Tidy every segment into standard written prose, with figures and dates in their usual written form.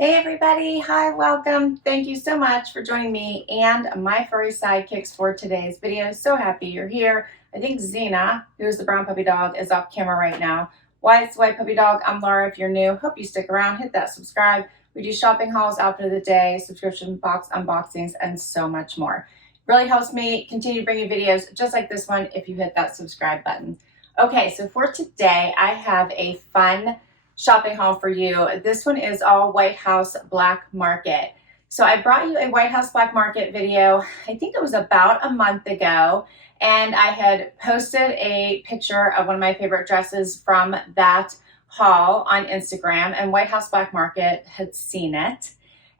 Hey everybody, hi, welcome. Thank you so much for joining me and my furry sidekicks for today's video. So happy you're here. I think Xena, who's the brown puppy dog, is off camera right now. Why it's the white puppy dog, I'm Laura. If you're new, hope you stick around, hit that subscribe. We do shopping hauls, outfit of the day, subscription box unboxings, and so much more. It really helps me continue bringing videos just like this one if you hit that subscribe button. Okay, so for today, I have a fun shopping haul for you. This one is all White House Black Market. So I brought you a White House Black Market video, I think it was about a month ago, and I had posted a picture of one of my favorite dresses from that haul on Instagram, and White House Black Market had seen it.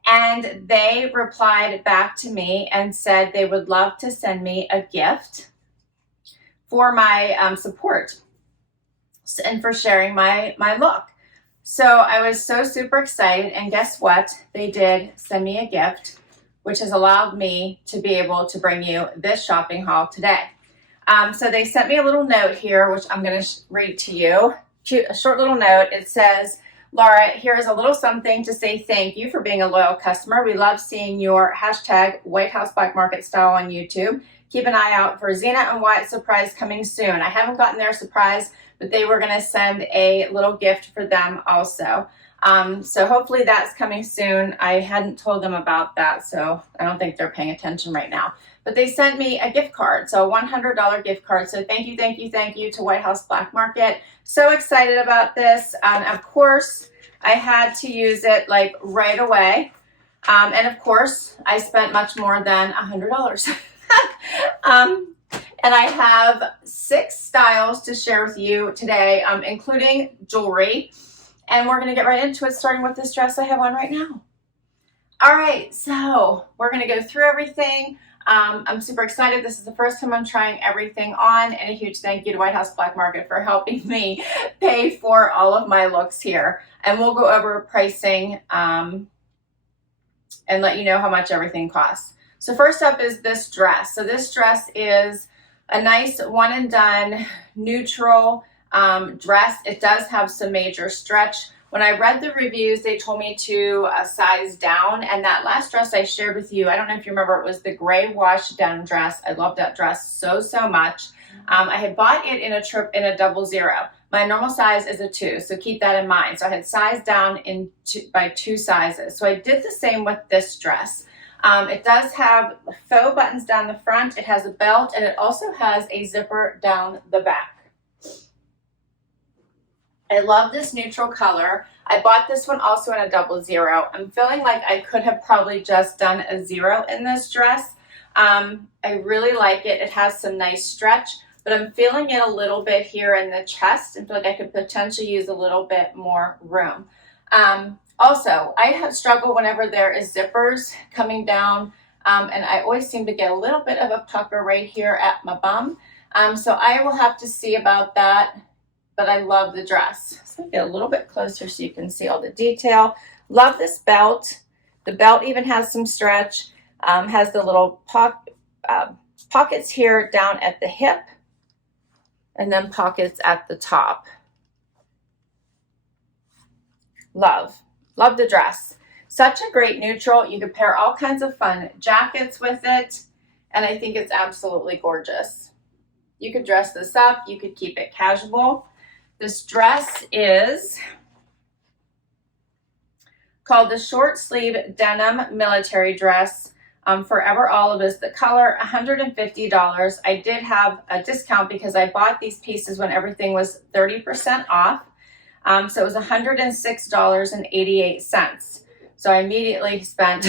And they replied back to me and said they would love to send me a gift for my support and for sharing my look. So I was so super excited, and guess what? They did send me a gift, which has allowed me to be able to bring you this shopping haul today. So they sent me a little note here, which I'm going to read to you. A short little note. It says, Laura, here is a little something to say thank you for being a loyal customer. We love seeing your hashtag White House Black Market style on YouTube. Keep an eye out for Xena and Wyatt's surprise coming soon. I haven't gotten their surprise, but they were going to send a little gift for them also. So hopefully that's coming soon. I hadn't told them about that, so I don't think they're paying attention right now. But they sent me a gift card, so a $100 gift card. So thank you to White House Black Market. So excited about this. Of course, I had to use it like right away. And of course, I spent much more than $100. And I have 6 styles to share with you today, including jewelry. And we're going to get right into it, starting with this dress I have on right now. All right, so we're going to go through everything. I'm super excited. This is the first time I'm trying everything on, and a huge thank you to White House Black Market for helping me pay for all of my looks here. And we'll go over pricing and let you know how much everything costs. So first up is this dress. So this dress is a nice one and done neutral dress. It does have some major stretch. When I read the reviews, they told me to size down, and that last dress I shared with you, I don't know if you remember, it was the gray wash denim dress. I love that dress so much. I had bought it in a 00. My normal size is a 2, so keep that in mind. So I had sized down by 2 sizes. So I did the same with this dress. It does have faux buttons down the front. It has a belt, and it also has a zipper down the back. I love this neutral color. I bought this one also in a 00. I'm feeling like I could have probably just done a 0 in this dress. I really like it. It has some nice stretch, but I'm feeling it a little bit here in the chest. I feel like I could potentially use a little bit more room. Also, I have struggled whenever there is zippers coming down, and I always seem to get a little bit of a pucker right here at my bum. So I will have to see about that, but I love the dress. So I'll get a little bit closer so you can see all the detail. Love this belt. The belt even has some stretch, has the little pockets here down at the hip, and then pockets at the top. Love the dress. Such a great neutral. You could pair all kinds of fun jackets with it, and I think it's absolutely gorgeous. You could dress this up. You could keep it casual. This dress is called the short sleeve denim military dress. Forever Olive is the color, $150. I did have a discount because I bought these pieces when everything was 30% off. So it was $106.88. So I immediately spent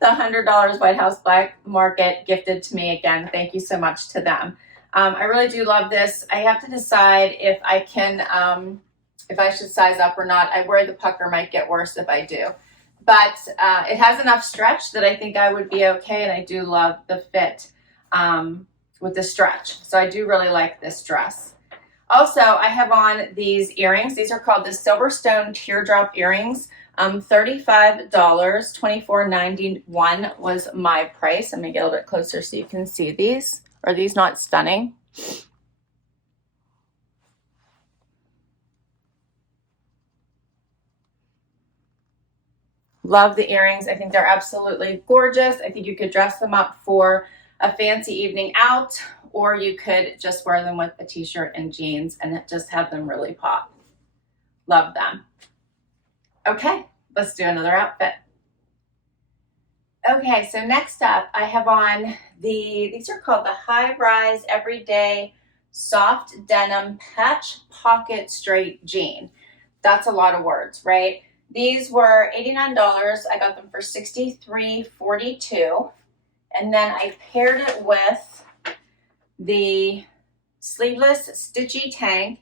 the $100 White House Black Market gifted to me again. Thank you so much to them. I really do love this. I have to decide if I can, if I should size up or not. I worry the pucker might get worse if I do. But it has enough stretch that I think I would be okay, and I do love the fit with the stretch. So I do really like this dress. Also, I have on these earrings. These are called the Silverstone Teardrop Earrings. $35, $24.91 was my price. I'm gonna get a little bit closer so you can see these. Are these not stunning? Love the earrings. I think they're absolutely gorgeous. I think you could dress them up for a fancy evening out, or you could just wear them with a t-shirt and jeans and just have them really pop. Love them. Okay, let's do another outfit. Okay, so next up I have on these are called the High Rise Everyday Soft Denim Patch Pocket Straight Jean. That's a lot of words, right? These were $89. I got them for $63.42. And then I paired it with the sleeveless stitchy tank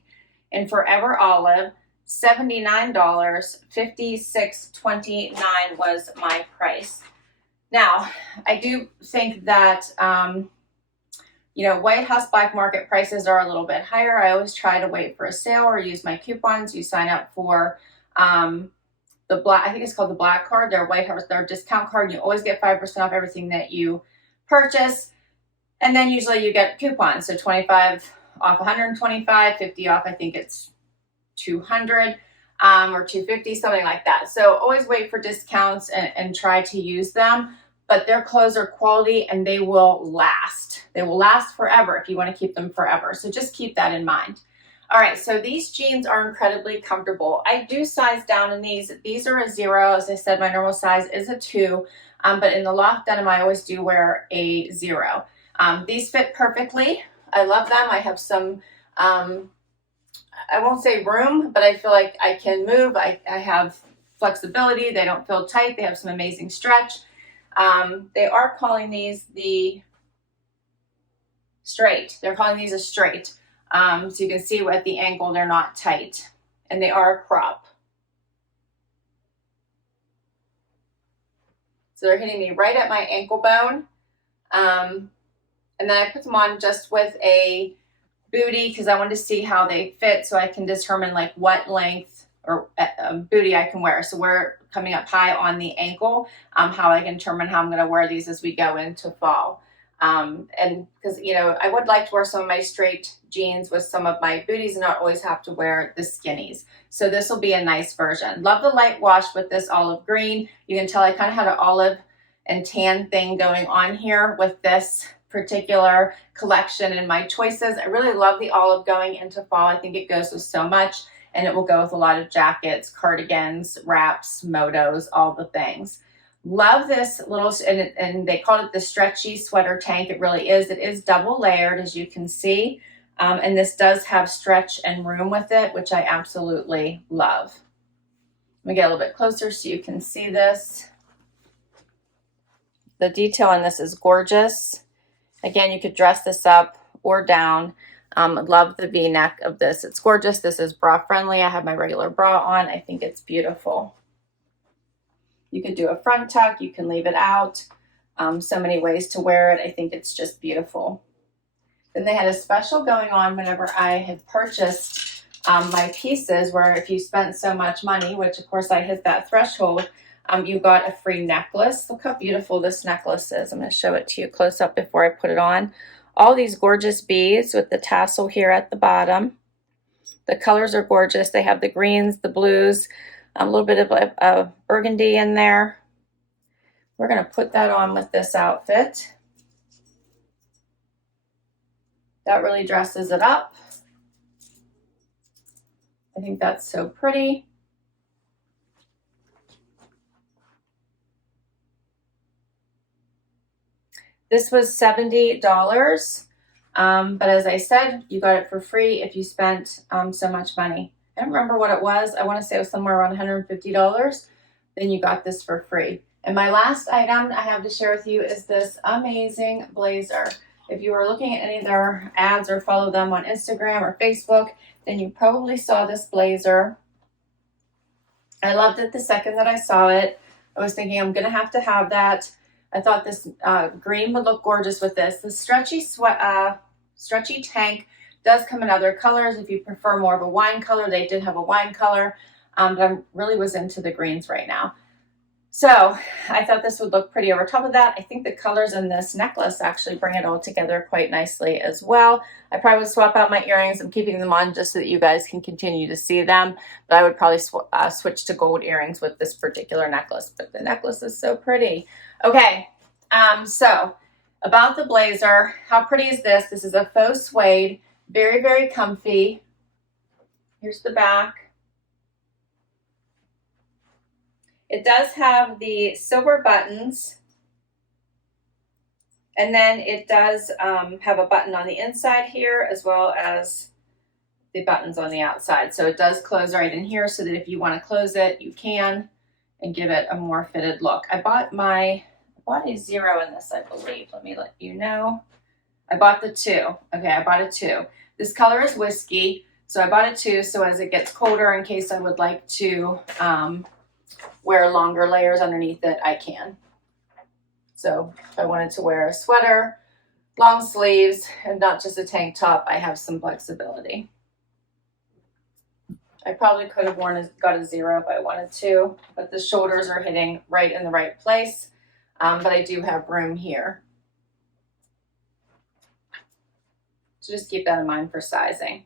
in Forever Olive, $79, $56.29 was my price. Now, I do think that, you know, White House Black Market prices are a little bit higher. I always try to wait for a sale or use my coupons. You sign up for the black, I think it's called the Black Card, their White House, their discount card. You always get 5% off everything that you purchase. And then usually you get coupons. So 25 off 125, 50 off, I think it's 200 or 250, something like that. So always wait for discounts and try to use them. But their clothes are quality and they will last. They will last forever if you want to keep them forever. So just keep that in mind. All right, so these jeans are incredibly comfortable. I do size down in these. These are a 0. As I said, my normal size is a 2. But in the loft denim, I always do wear a 0. These fit perfectly. I love them. I have some, I won't say room, but I feel like I can move. I have flexibility. They don't feel tight. They have some amazing stretch. They are calling these the straight. They're calling these a straight. So you can see at the ankle, they're not tight. And they are a crop. So they're hitting me right at my ankle bone. And then I put them on just with a booty because I wanted to see how they fit so I can determine like what length or booty I can wear. So we're coming up high on the ankle, how I can determine how I'm going to wear these as we go into fall. And because, you know, I would like to wear some of my straight jeans with some of my booties and not always have to wear the skinnies. So this will be a nice version. Love the light wash with this olive green. You can tell I kind of had an olive and tan thing going on here with this particular collection and my choices. I really love the olive going into fall. I think it goes with so much and it will go with a lot of jackets, cardigans, wraps, motos, all the things. Love this little, and they called it the stretchy sweater tank. It really is. It is double layered, as you can see. And this does have stretch and room with it, which I absolutely love. Let me get a little bit closer so you can see this. The detail on this is gorgeous. Again, you could dress this up or down. Love the V-neck of this. It's gorgeous. This is bra friendly. I have my regular bra on. I think it's beautiful. You could do a front tuck. You can leave it out. So many ways to wear it. I think it's just beautiful. Then they had a special going on whenever I had purchased my pieces where if you spent so much money, which of course I hit that threshold, you got a free necklace. Look how beautiful this necklace is. I'm going to show it to you close up before I put it on. All these gorgeous beads with the tassel here at the bottom. The colors are gorgeous. They have the greens, the blues, a little bit of a burgundy in there. We're going to put that on with this outfit. That really dresses it up. I think that's so pretty. This was $70, but as I said, you got it for free if you spent so much money. I don't remember what it was. I want to say it was somewhere around $150. Then you got this for free. And my last item I have to share with you is this amazing blazer. If you were looking at any of their ads or follow them on Instagram or Facebook, then you probably saw this blazer. I loved it the second that I saw it. I was thinking I'm going to have that. I thought this green would look gorgeous with this. The stretchy tank does come in other colors. If you prefer more of a wine color, they did have a wine color, but I really was into the greens right now. So I thought this would look pretty over top of that. I think the colors in this necklace actually bring it all together quite nicely as well. I probably would swap out my earrings. I'm keeping them on just so that you guys can continue to see them, but I would probably switch to gold earrings with this particular necklace, but the necklace is so pretty. Okay, so about the blazer, how pretty is this? This is a faux suede, very, very comfy. Here's the back. It does have the silver buttons, and then it does have a button on the inside here as well as the buttons on the outside. So it does close right in here so that if you want to close it, you can and give it a more fitted look. I bought a 0 in this, I believe. Let me let you know. I bought the 2. Okay, I bought a 2. This color is whiskey, so I bought a 2 so as it gets colder, in case I would like to wear longer layers underneath it, I can. So if I wanted to wear a sweater, long sleeves, and not just a tank top, I have some flexibility. I probably could have got a 0 if I wanted to, but the shoulders are hitting right in the right place. But I do have room here. So just keep that in mind for sizing.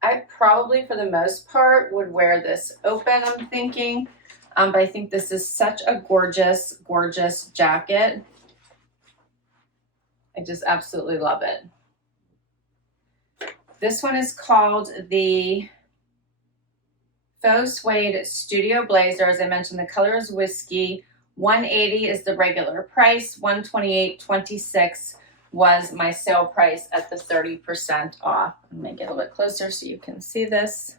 I probably, for the most part, would wear this open, I'm thinking. But I think this is such a gorgeous, gorgeous jacket. I just absolutely love it. This one is called the Faux Suede Studio Blazer. As I mentioned, the color is whiskey. $180 is the regular price. $128.26 was my sale price at the 30% off. I'm gonna get a little bit closer so you can see this.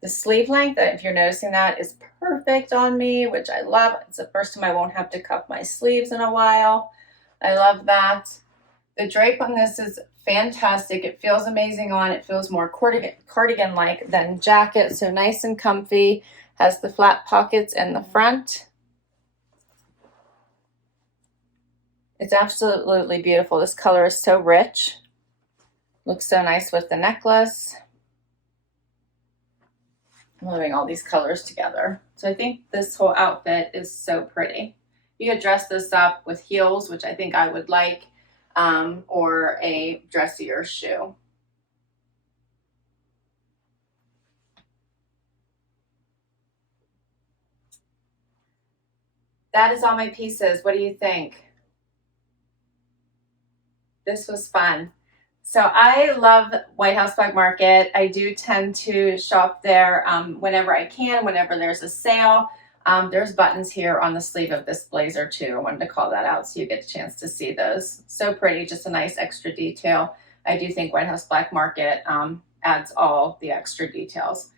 The sleeve length, if you're noticing that, is perfect on me, which I love. It's the first time I won't have to cuff my sleeves in a while. I love that. The drape on this is fantastic. It feels amazing on. It feels more cardigan-like than jacket, so nice and comfy. Has the flat pockets in the front. It's absolutely beautiful. This color is so rich. Looks so nice with the necklace. I'm loving all these colors together. So I think this whole outfit is so pretty. You could dress this up with heels, which I think I would like, or a dressier shoe. That is all my pieces. What do you think? This was fun. So I love White House Black Market. I do tend to shop there whenever I can, whenever there's a sale. There's buttons here on the sleeve of this blazer too. I wanted to call that out so you get a chance to see those. So pretty, just a nice extra detail. I do think White House Black Market adds all the extra details.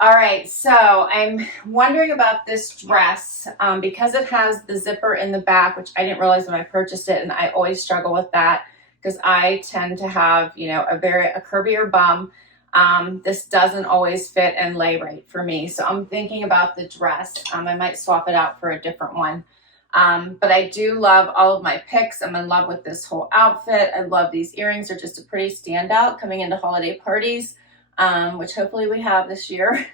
All right, so I'm wondering about this dress because it has the zipper in the back, which I didn't realize when I purchased it, and I always struggle with that because I tend to have, you know, a curvier bum. This doesn't always fit and lay right for me. So I'm thinking about the dress. I might swap it out for a different one. But I do love all of my picks. I'm in love with this whole outfit. I love these earrings. They're just a pretty standout coming into holiday parties, which hopefully we have this year.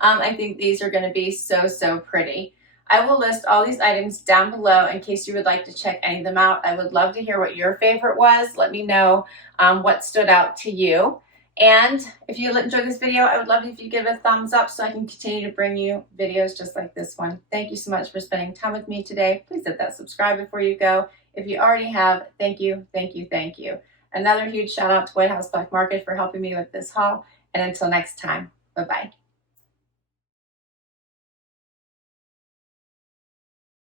I think these are going to be so, so pretty. I will list all these items down below in case you would like to check any of them out. I would love to hear what your favorite was. Let me know what stood out to you. And if you enjoyed this video, I would love it if you give it a thumbs up so I can continue to bring you videos just like this one. Thank you so much for spending time with me today. Please hit that subscribe before you go. If you already have, thank you, thank you, thank you. Another huge shout out to White House Black Market for helping me with this haul. And until next time, bye-bye.